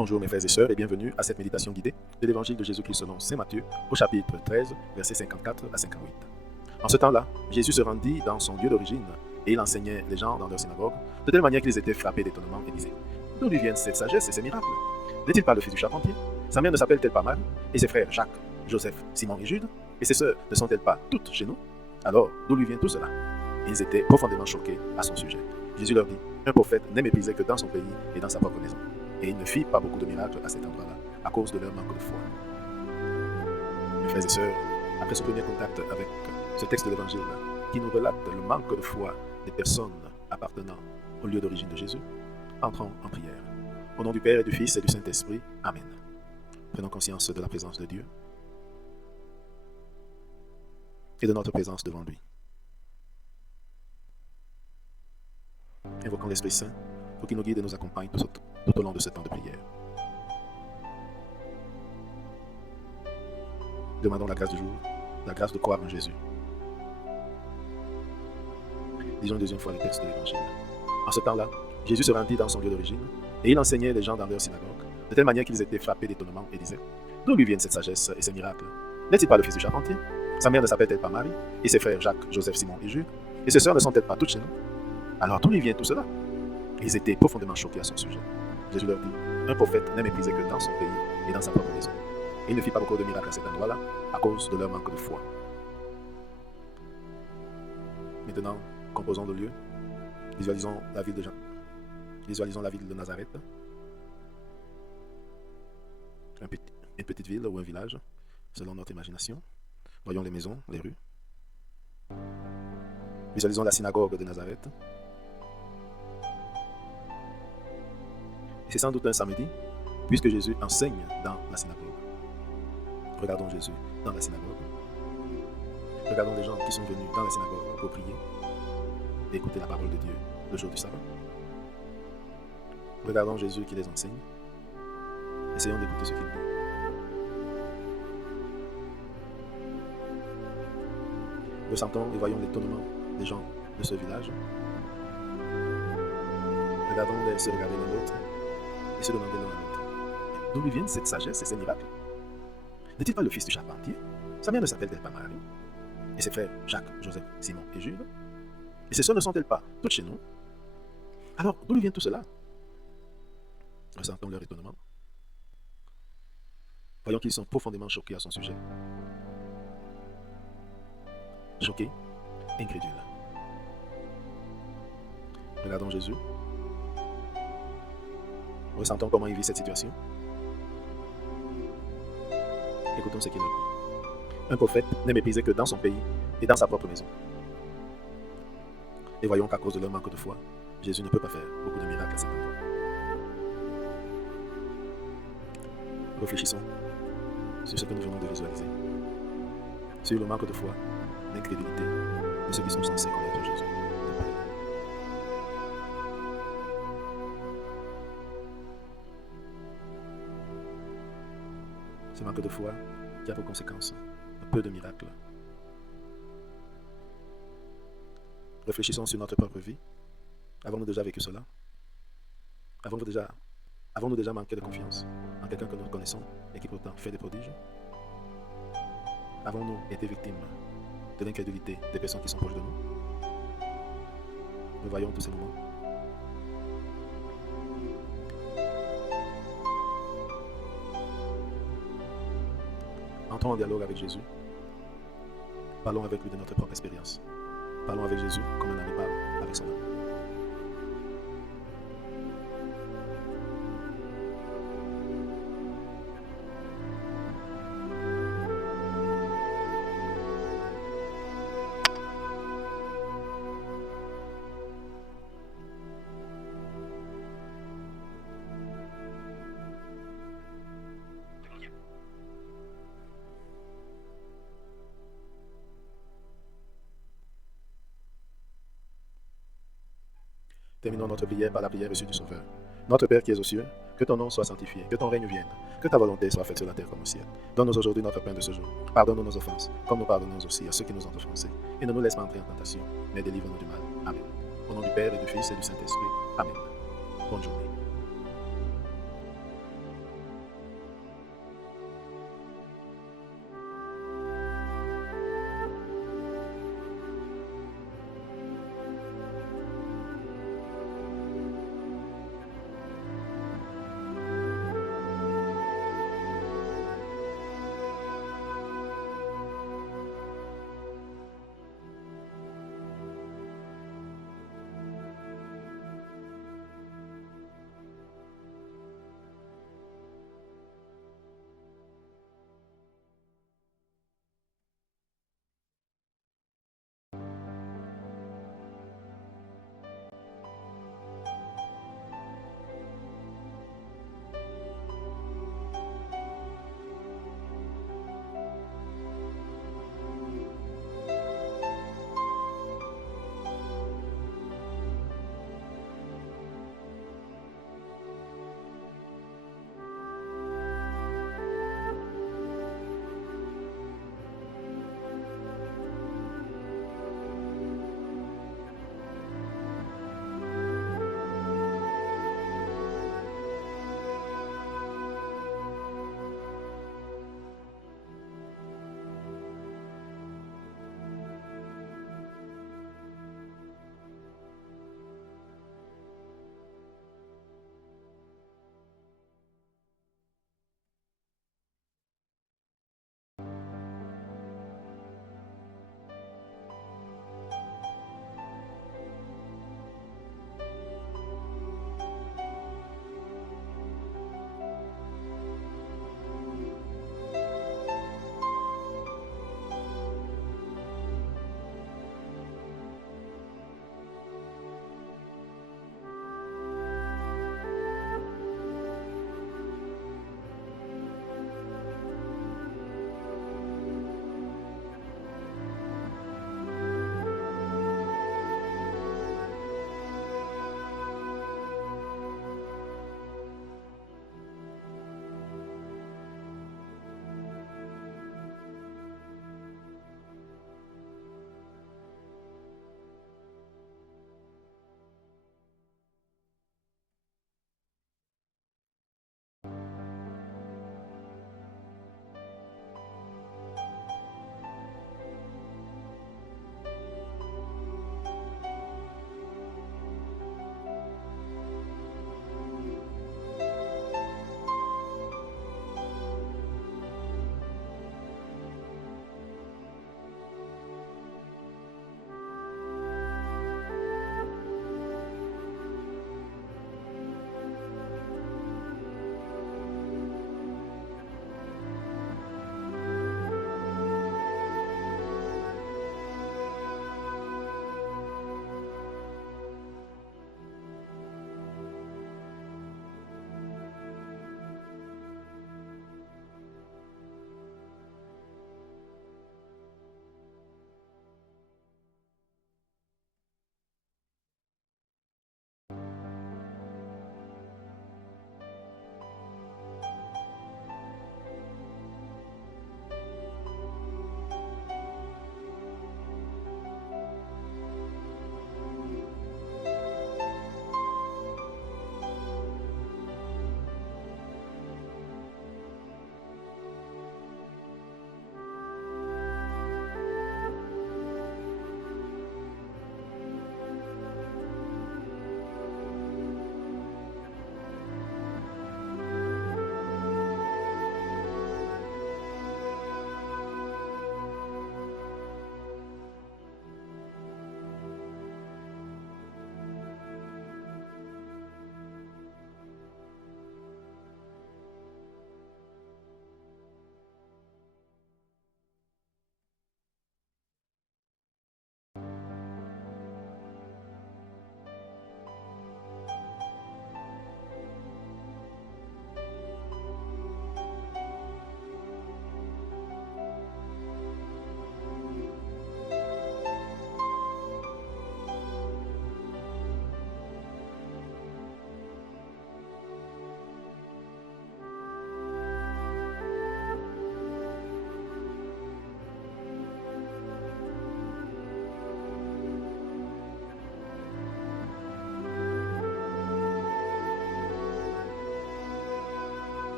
Bonjour mes frères et sœurs et bienvenue à cette méditation guidée de l'évangile de Jésus-Christ selon saint Matthieu au chapitre 13, versets 54 à 58. En ce temps-là, Jésus se rendit dans son lieu d'origine et il enseignait les gens dans leur synagogue de telle manière qu'ils étaient frappés d'étonnement et disaient: D'où lui viennent cette sagesse et ces miracles? N'est-il pas le fils du charpentier? Sa mère ne s'appelle-t-elle pas Marie? Et ses frères Jacques, Joseph, Simon et Jude? Et ses sœurs ne sont-elles pas toutes chez nous? Alors, d'où lui vient tout cela? Ils étaient profondément choqués à son sujet. Jésus leur dit: Un prophète n'est méprisé que dans son pays et dans sa propre maison. Et il ne fit pas beaucoup de miracles à cet endroit-là, à cause de leur manque de foi. Mes frères et sœurs, après ce premier contact avec ce texte de l'Évangile qui nous relate le manque de foi des personnes appartenant au lieu d'origine de Jésus, entrons en prière. Au nom du Père et du Fils et du Saint-Esprit, Amen. Prenons conscience de la présence de Dieu et de notre présence devant lui. Invoquons l'Esprit Saint pour qu'il nous guide et nous accompagne tout au long de ce temps de prière. Demandons la grâce du jour, la grâce de croire en Jésus. Disons une deuxième fois le texte de l'Évangile. En ce temps-là, Jésus se rendit dans son lieu d'origine et il enseignait les gens dans leur synagogue, de telle manière qu'ils étaient frappés d'étonnement et disaient: D'où lui viennent cette sagesse et ces miracles? N'est-il pas le fils du charpentier? Sa mère ne s'appelle-t-elle pas Marie? Et ses frères Jacques, Joseph, Simon et Jude? Et ses sœurs ne sont-elles pas toutes chez nous? Alors d'où lui vient tout cela? Ils étaient profondément choqués à son sujet. Jésus leur dit: Un prophète n'est méprisé que dans son pays et dans sa propre maison. Et il ne fit pas beaucoup de miracles à cet endroit-là à cause de leur manque de foi. Maintenant, composons le lieu. Visualisons la ville de Nazareth. Une petite ville ou un village, selon notre imagination. Voyons les maisons, les rues. Visualisons la synagogue de Nazareth. C'est sans doute un samedi, puisque Jésus enseigne dans la synagogue. Regardons Jésus dans la synagogue. Regardons les gens qui sont venus dans la synagogue pour prier et écouter la parole de Dieu le jour du sabbat. Regardons Jésus qui les enseigne. Essayons d'écouter ce qu'il dit. Ressentons et voyons l'étonnement des gens de ce village. Regardons-les se regarder l'un l'autre et se demander l'un à l'autre: D'où lui viennent cette sagesse et ces miracles? N'est-il pas le fils du charpentier? Sa mère ne s'appelle-t-elle pas Marie? Et ses frères Jacques, Joseph, Simon et Jude? Et ses sœurs ne sont-elles pas toutes chez nous? Alors, d'où lui vient tout cela? Ressentons leur étonnement. Voyons qu'ils sont profondément choqués à son sujet. Choqués, incrédules. Regardons Jésus. Ressentons comment il vit cette situation. Écoutons ce qu'il nous dit. Un prophète n'est méprisé que dans son pays et dans sa propre maison. Et voyons qu'à cause de leur manque de foi, Jésus ne peut pas faire beaucoup de miracles à cet endroit. Réfléchissons sur ce que nous venons de visualiser. Sur le manque de foi, l'incrédulité de ceux qui sont censés connaître Jésus. Ce manque de foi qui a pour conséquence peu de miracles. Réfléchissons sur notre propre vie. Avons-nous déjà vécu cela? Avons-nous déjà manqué de confiance en quelqu'un que nous connaissons et qui pourtant fait des prodiges? Avons-nous été victimes de l'incrédulité des personnes qui sont proches de nous? Nous voyons tous ces moments. Entrons en dialogue avec Jésus. Parlons avec lui de notre propre expérience. Parlons avec Jésus comme un ami parle avec son ami. Terminons notre prière par la prière reçue du Sauveur. Notre Père qui es aux cieux, que ton nom soit sanctifié, que ton règne vienne, que ta volonté soit faite sur la terre comme au ciel. Donne-nous aujourd'hui notre pain de ce jour. Pardonne-nous nos offenses, comme nous pardonnons aussi à ceux qui nous ont offensés. Et ne nous laisse pas entrer en tentation, mais délivre-nous du mal. Amen. Au nom du Père et du Fils et du Saint-Esprit. Amen. Bonne journée.